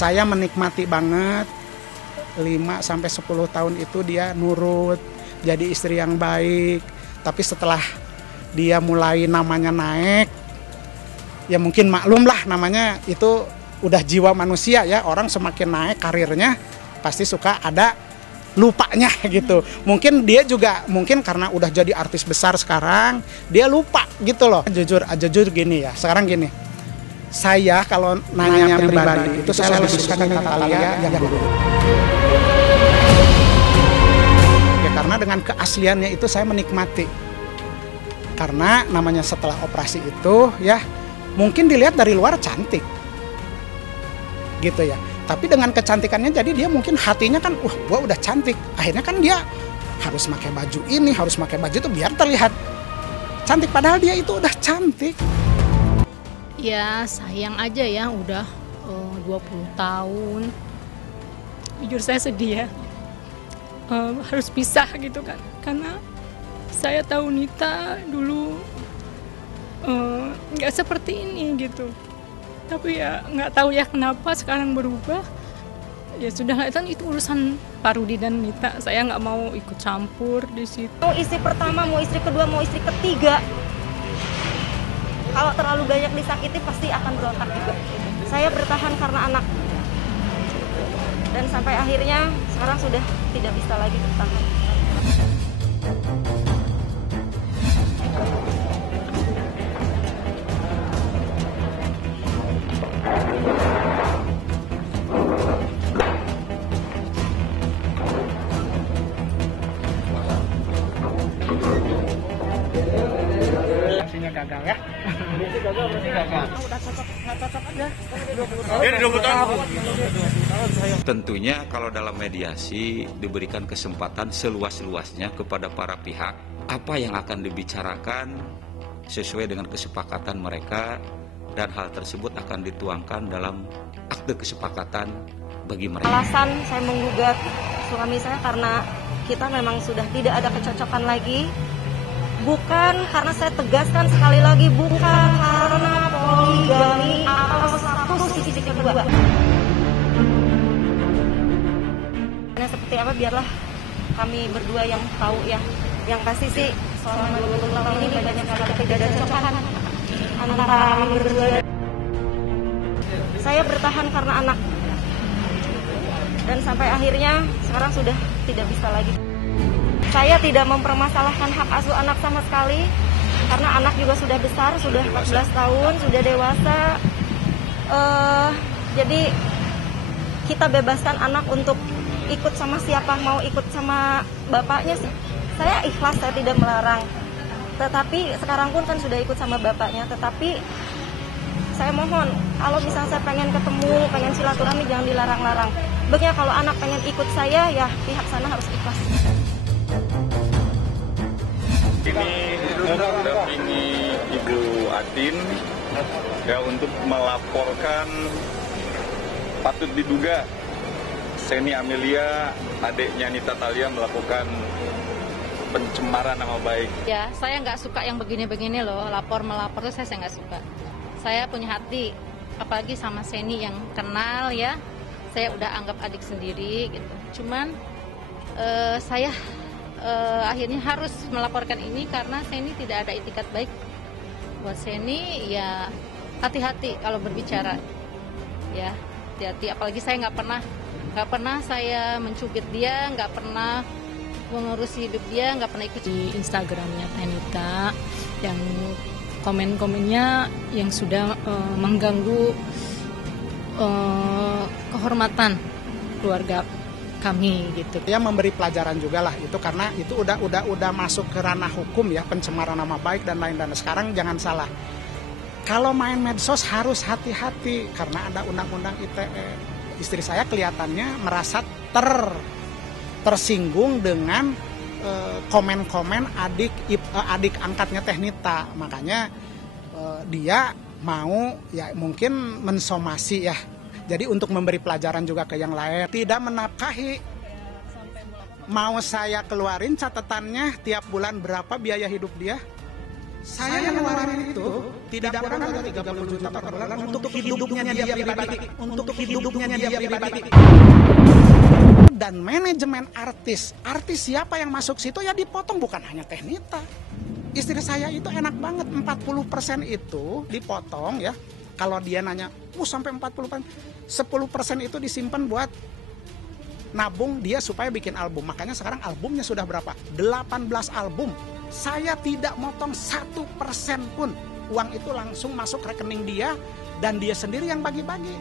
Saya menikmati banget 5-10 tahun itu dia nurut, jadi istri yang baik. Tapi setelah dia mulai namanya naik, ya mungkin maklum lah namanya itu udah jiwa manusia ya. Orang semakin naik karirnya pasti suka ada lupanya gitu. Mungkin dia juga mungkin karena udah jadi artis besar sekarang, dia lupa gitu loh. Jujur gini ya, sekarang gini. Saya kalau nanya pribadi itu saya lebih suka Natalia yang dulu. Ya karena dengan keasliannya itu saya menikmati. Karena namanya setelah operasi itu ya mungkin dilihat dari luar cantik. Gitu ya. Tapi dengan kecantikannya jadi dia mungkin hatinya kan gua udah cantik. Akhirnya kan dia harus pakai baju ini, harus pakai baju itu biar terlihat cantik padahal dia itu udah cantik. Ya sayang aja ya udah 20 tahun. Jujur saya sedih ya. Harus pisah gitu kan. Karena saya tahu Nita dulu nggak seperti ini gitu. Tapi ya nggak tahu ya kenapa sekarang berubah. Ya sudah itu urusan Pak Rudi dan Nita. Saya nggak mau ikut campur di situ. Mau istri pertama, mau istri kedua, mau istri ketiga. Kalau terlalu banyak disakiti pasti akan berontak juga. Saya bertahan karena anak. Dan sampai akhirnya sekarang sudah tidak bisa lagi bertahan. Gagal ya. Tentunya kalau dalam mediasi diberikan kesempatan seluas-luasnya kepada para pihak, apa yang akan dibicarakan sesuai dengan kesepakatan mereka, dan hal tersebut akan dituangkan dalam akte kesepakatan bagi mereka. Alasan saya menggugat suami saya karena kita memang sudah tidak ada kecocokan lagi. Bukan karena saya tegaskan sekali lagi, bukan karena poligami atau status sisi kedua. Karena seperti apa biarlah kami berdua yang tahu ya. Yang pasti sih selama 20 tahun ini banyak sekali tidak ada kecocokan antara kami berdua. Saya bertahan karena anak. Dan sampai akhirnya sekarang sudah tidak bisa lagi. Saya tidak mempermasalahkan hak asuh anak sama sekali, karena anak juga sudah besar, sudah 14 tahun, sudah dewasa. Jadi kita bebaskan anak untuk ikut sama siapa, mau ikut sama bapaknya. Saya ikhlas, saya tidak melarang. Tetapi sekarang pun kan sudah ikut sama bapaknya, tetapi saya mohon, kalau misalnya saya pengen ketemu, pengen silaturahmi, jangan dilarang-larang. Baiknya kalau anak pengen ikut saya, ya pihak sana harus ikhlas. Ini mendampingi Ibu Adin ya untuk melaporkan patut diduga Seni Amelia, adiknya Nita Thalia, melakukan pencemaran nama baik. Ya saya nggak suka yang begini-begini loh, melapor itu saya nggak suka. Saya punya hati, apalagi sama Seni yang kenal ya. Saya udah anggap adik sendiri gitu. Cuman saya akhirnya harus melaporkan ini karena Seni tidak ada itikat baik. Buat Seni ya hati-hati kalau berbicara, ya hati-hati. Apalagi saya nggak pernah saya mencubit dia, nggak pernah mengurusi hidup dia, nggak pernah ikut di Instagramnya Nita yang komen-komennya yang sudah mengganggu kehormatan keluarga kami gitu. Dia memberi pelajaran juga lah itu, karena itu udah masuk ke ranah hukum ya, pencemaran nama baik dan lain-lain. Sekarang jangan salah, kalau main medsos harus hati-hati karena ada undang-undang ITE. Istri saya kelihatannya merasa tersinggung dengan komen-komen adik angkatnya Teh Nita, makanya dia mau ya mungkin mensomasi ya. Jadi untuk memberi pelajaran juga ke yang lain, tidak menafkahi. Mau saya keluarin catatannya tiap bulan berapa biaya hidup dia? Saya ngeluarin itu tidak kurang dari 30 juta per bulan untuk hidupnya dia pribadi, untuk hidupnya dia pribadi. Dan manajemen artis siapa yang masuk situ ya dipotong, bukan hanya Teh-Nita. Istri saya itu enak banget, 40% itu dipotong ya. Kalau dia nanya, sampai 40%, 10% itu disimpan buat nabung dia supaya bikin album. Makanya sekarang albumnya sudah berapa? 18 album. Saya tidak motong 1% pun. Uang itu langsung masuk rekening dia dan dia sendiri yang bagi-bagi.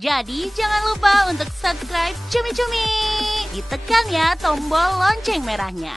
Jadi jangan lupa untuk subscribe Cumi Cumi. Ditekan ya tombol lonceng merahnya.